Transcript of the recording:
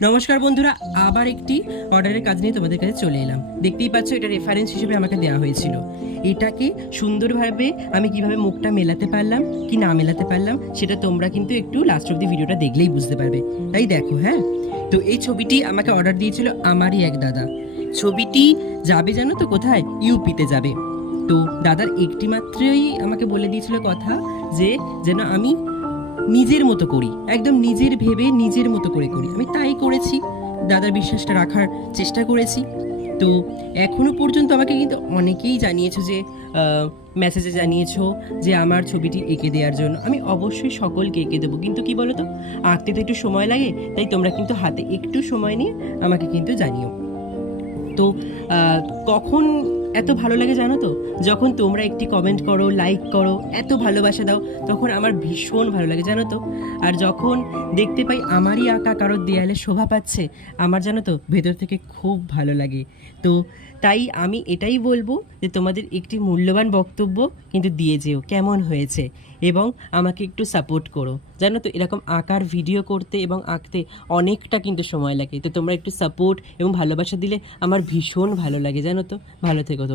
নমস্কার বন্ধুরা, আবার একটি অর্ডারের কাজ নিয়ে তোমাদের কাছে চলে এলাম। দেখতেই পাচ্ছ, এটা রেফারেন্স হিসেবে আমাকে দেওয়া হয়েছিল। এটাকে সুন্দরভাবে আমি কিভাবে মুখটা মেলাতে পারলাম কি না মেলাতে পারলাম সেটা তোমরা কিন্তু একটু লাস্ট অব দি ভিডিওটা দেখলেই বুঝতে পারবে। তাই দেখো। হ্যাঁ, তো এই ছবিটি আমাকে অর্ডার দিয়েছিল আমারই এক দাদা। ছবিটি যাবে জানো তো কোথায়? ইউপিতে যাবে। তো দাদার একটি মাত্রই আমাকে বলে দিয়েছিল কথা, যে যেন আমি নিজের মতো করি, একদম নিজের ভেবে নিজের মতো করে করি। আমি তাই করেছি, দাদার বিশ্বাসটা রাখার চেষ্টা করেছি। তো এখনো পর্যন্ত আমাকে কিন্তু অনেকেই জানিয়েছো, যে মেসেজে জানিয়েছো যে আমার ছবিটি এঁকে দেওয়ার জন্য। আমি অবশ্যই সকলকে এঁকে দেবো, কিন্তু কি বলো তো, আঁকতে তো একটু সময় লাগে। তাই তোমরা কিন্তু হাতে একটু সময় নিয়ে আমাকে কিন্তু জানিও। তো কখন এত ভালো লাগে জানো তো, যখন তোমরা একটি কমেন্ট করো, লাইক করো, এত ভালোবাসা দাও, তখন আমার ভীষণ ভালো লাগে জানো তো। আর যখন দেখতে পাই আমারই আঁকা কারোর দেয়ালে শোভা পাচ্ছে, আমার জানো তো ভেতর থেকে খুব ভালো লাগে। তো তাই আমি এটাই বলবো যে তোমাদের একটি মূল্যবান বক্তব্য কিন্তু দিয়ে যেও কেমন হয়েছে, এবং আমাকে একটু সাপোর্ট করো। জানো তো, এরকম আঁকার ভিডিও করতে এবং আঁকতে অনেকটা কিন্তু সময় লাগে। তো তোমরা একটু সাপোর্ট এবং ভালোবাসা দিলে আমার ভীষণ ভালো লাগে জানো তো। ভালো থেকো তোমরা।